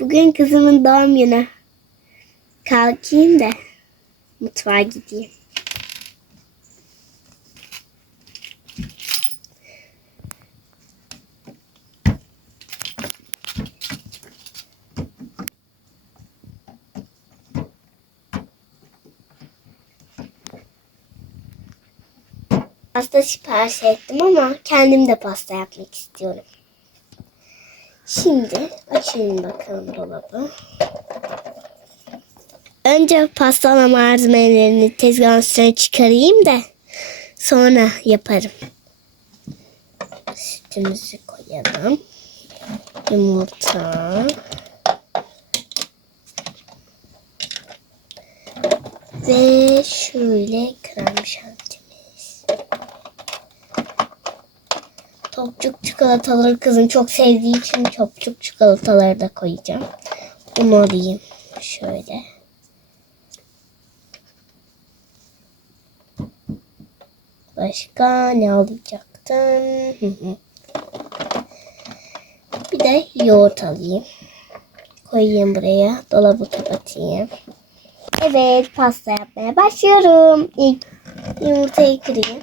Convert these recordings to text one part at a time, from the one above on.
Bugün kızımın doğum günü. Kalkayım da mutfağa gideyim. Pasta sipariş ettim ama kendim de pasta yapmak istiyorum. Şimdi açayım bakalım dolabı. Önce pasta malzemelerini tezgahın üstüne çıkarayım da sonra yaparım. Sütümüzü koyalım. Yumurta. Ve şöyle krem şantimiz. Topçuk çikolataları kızım çok sevdiği için topçuk çikolataları da koyacağım. Bunu alayım. Şöyle. Başka ne alacaktım? Bir de yoğurt alayım. Koyayım buraya. Dolabı kapatayım. Evet pasta yapmaya başlıyorum. İlk yumurtayı kırayım.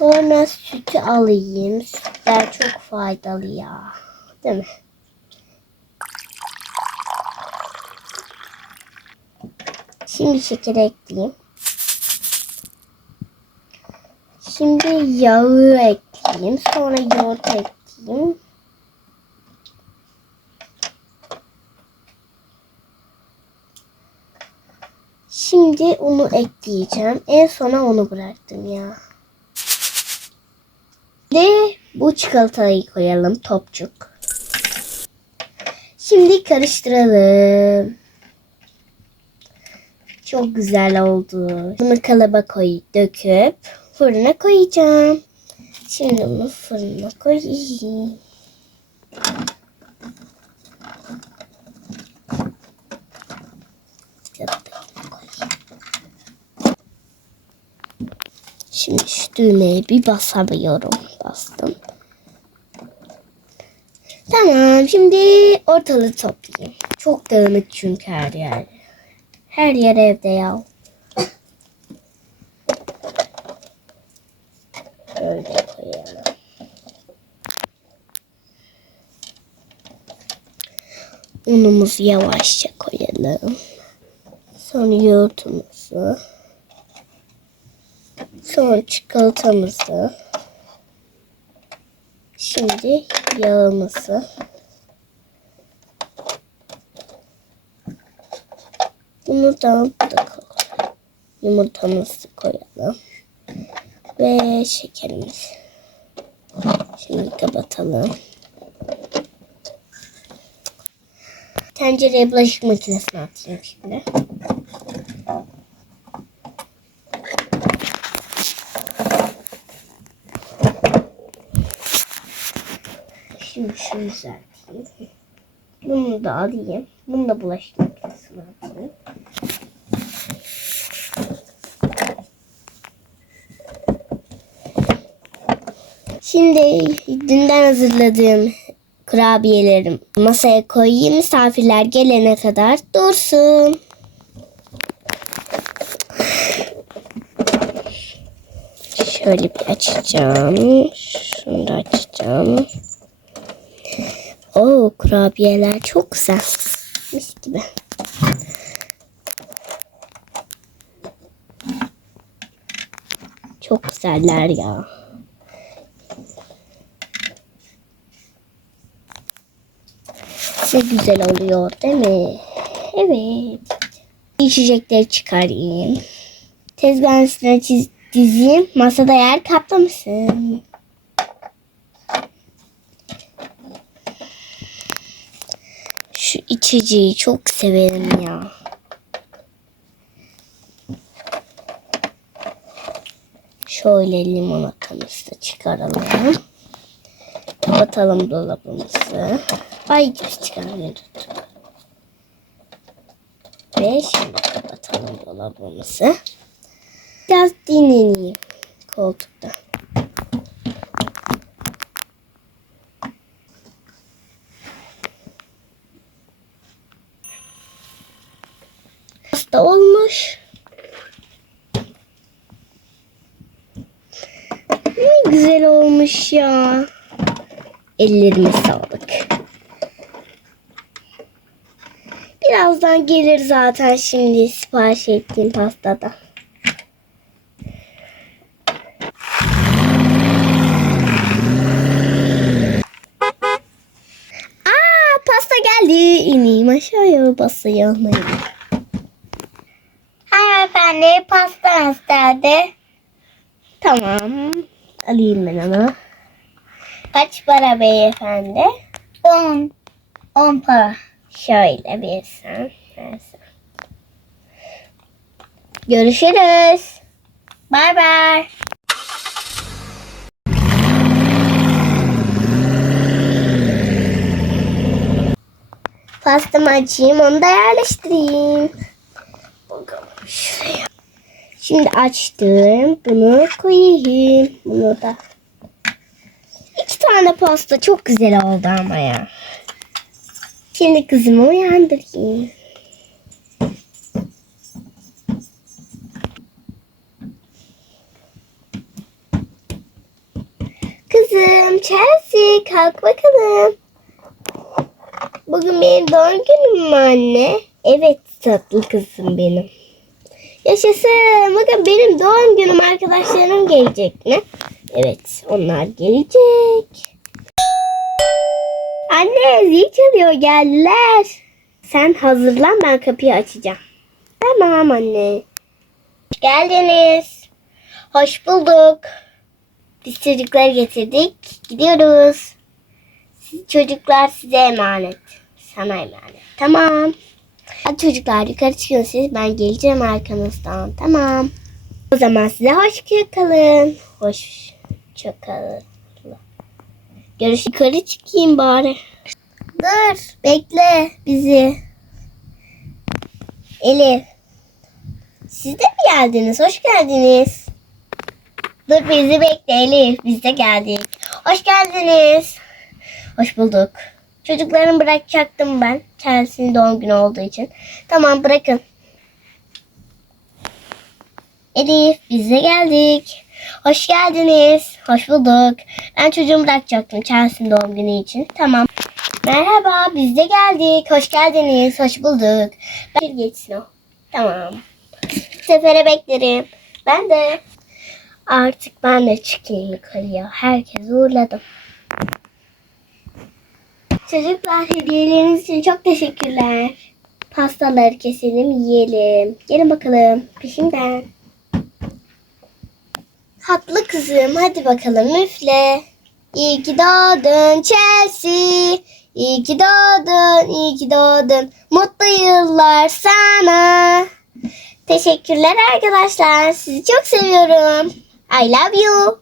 Sonra sütü alayım. Sütler çok faydalı ya. Değil mi? Şimdi şeker ekleyeyim. Şimdi yağı ekleyeyim. Sonra yoğurt ekleyeyim. Şimdi unu ekleyeceğim. En sona onu bıraktım ya. Ve bu çikolatayı koyalım topçuk. Şimdi karıştıralım. Çok güzel oldu. Bunu kalıba koy, döküp fırına koyacağım. Şimdi bunu fırına koyayım. Şimdi şu düğmeye bir basamıyorum. Bastım. Tamam şimdi ortalığı toplayayım. Çok dağınık çünkü her yer. Her yer evde ya. Böyle koyalım. Unumuzu yavaşça koyalım. Sonra yoğurtumuzu. Sonra çikolatamızı. Şimdi yağımızı. Bunu da koyalım. Yumurtamızı koyalım. Ve şekerimiz. Şimdi kapatalım. Tencereye bulaşık makinesine atayım şimdi. Şimdi şunu düzelteyim. Bunu da alayım. Bunu da bulaşık makinesine atayım. Şimdi dünden hazırladığım kurabiyelerim masaya koyayım. Misafirler gelene kadar dursun. Şöyle bir açacağım. Şunu da açacağım. Oo kurabiyeler çok güzel. Mis gibi. Çok güzeller ya. Ne güzel oluyor değil mi? Evet. İçecekleri çıkarayım. Tezgahın üstüne çiz, dizeyim. Masada yer kaplamışsın. Şu içeceği çok severim ya. Şöyle limonatamızı çıkaralım. Kapatalım dolabımızı. Ay çıkarmıyorduk. Ve şimdi kapatalım dolabımızı. Biraz dinleneyim koltukta. pasta olmuş. Ne güzel olmuş ya. Ellerime sağlık. Birazdan gelir zaten şimdi sipariş ettiğim pastada. Aa pasta geldi. İneyim aşağıya pastayı almaya. Hanımefendi pasta istedi. Tamam. Alayım ben onu. Kaç para beyefendi? 10. 10 para. Şöyle bir sen. Görüşürüz. Bay bay. Pastamı açayım onu da yerleştireyim. Bakalım şuraya. Şimdi açtım. Bunu koyayım. Bunu da. Tane pasta çok güzel oldu ama ya. Şimdi kızımı uyandırayım. Kızım Chelsea kalk bakalım. Bugün benim doğum günüm mü anne? Evet tatlı kızım benim. Yaşasın. Bakın benim doğum günüm arkadaşlarım gelecek mi? Evet onlar gelecek. Anne zil çalıyor geldiler. Sen hazırlan ben kapıyı açacağım. Tamam anne. Hoş geldiniz. Hoş bulduk. Biz çocukları getirdik. Gidiyoruz. Siz çocuklar size emanet. Sana emanet. Tamam. Hadi çocuklar yukarı çıkın siz. Ben geleceğim arkanızdan. Tamam. O zaman size hoşça kalın. Hoşça kalın. Görüş yukarı çıkayım bari. Dur bekle bizi. Elif. Siz de mi geldiniz? Hoş geldiniz. Dur bizi bekle Elif. Biz de geldik. Hoş geldiniz. Hoş bulduk. Çocuklarımı bırakacaktım ben. Chelsea'nin doğum günü olduğu için. Tamam bırakın. Elif biz de geldik. Hoş geldiniz. Hoş bulduk. Ben çocuğumu bırakacaktım Chelsea'nin doğum günü için. Tamam. Merhaba biz de geldik. Hoş geldiniz. Hoş bulduk. Ben geçsin o. Tamam. Sefere beklerim. Ben de. Artık ben de çıkayım yukarıya. Herkes uğurladım. Çocuklar hediyeleriniz için çok teşekkürler. Pastaları keselim yiyelim. Gelin bakalım peşimden. Tatlı kızım hadi bakalım üfle. İyi ki doğdun Chelsea. İyi ki doğdun, iyi ki doğdun. Mutlu yıllar sana. Teşekkürler arkadaşlar. Sizi çok seviyorum. I love you.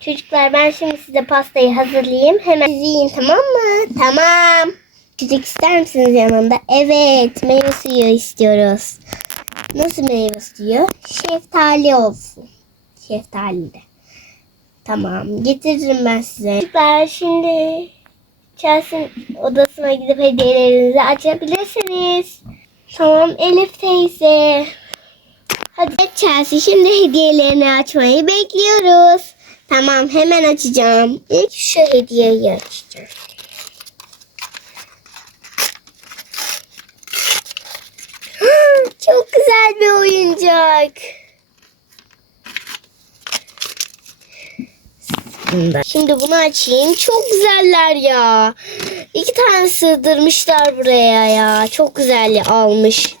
Çocuklar ben şimdi size pastayı hazırlayayım. Hemen siz yiyin tamam mı? Tamam. Çocuk ister misiniz yanında? Evet. Meyve suyu istiyoruz. Nasıl meyve suyu? Şeftali olsun. Şeftali de. Tamam. Getiririm ben size. Çocuklar şimdi Chelsea odasına gidip hediyelerinizi açabilirsiniz. Tamam Elif teyze. Hadi Chelsea şimdi hediyelerini açmayı bekliyoruz. Tamam hemen açacağım. İlk şu hediyeyi açacağım. Çok güzel bir oyuncak. Şimdi bunu açayım. Çok güzeller ya. İki tane sığdırmışlar buraya ya. Çok güzel almış.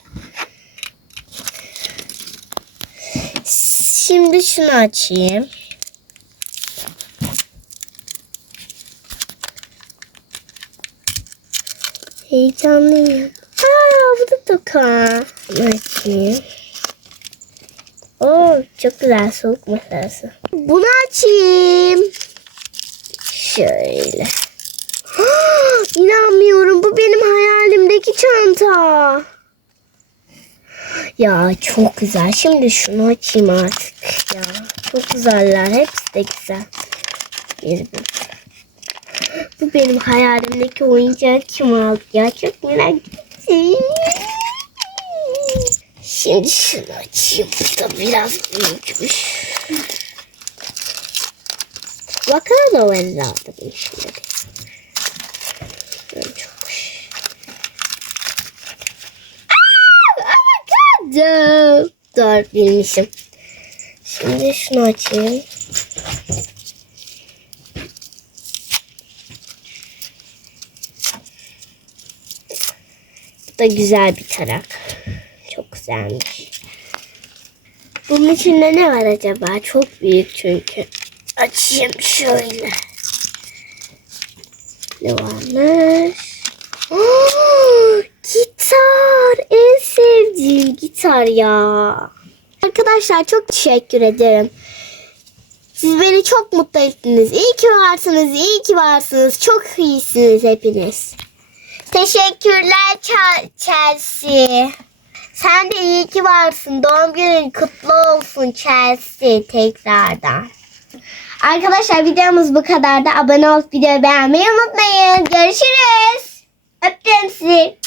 Şimdi şunu açayım. Heyecanlıyım. Aa bu da toka. Açayım. Oo çok güzel soğuk masası. Bunu açayım. Şöyle. İnanmıyorum bu benim hayalimdeki çanta. Ya çok güzel. Şimdi şunu açayım artık. Ya çok güzeller. Hepsi de güzel. Bir bir. Bu benim hayalimdeki oyuncağı kim aldı ya? Çok merak ettim. Şimdi şunu açayım. Bu biraz büyükmüş. Bakalım o evladım işleri. Ben çok Avokado. Dur bilmişim. Şimdi şunu açayım. Bu da güzel bir tarak. Güzelmiş. Bunun içinde ne var acaba? Çok büyük çünkü. Açayım şöyle. Ne varmış? Oh, gitar. En sevdiğim gitar ya. Arkadaşlar çok teşekkür ederim. Siz beni çok mutlu ettiniz. İyi ki varsınız, iyi ki varsınız. Çok iyisiniz hepiniz. Teşekkürler Ch- Chelsea. Sen de iyi ki varsın. Doğum günün kutlu olsun Chelsea tekrardan. Arkadaşlar videomuz bu kadar da abone olup videoyu beğenmeyi unutmayın. Görüşürüz. Öptüm sizi.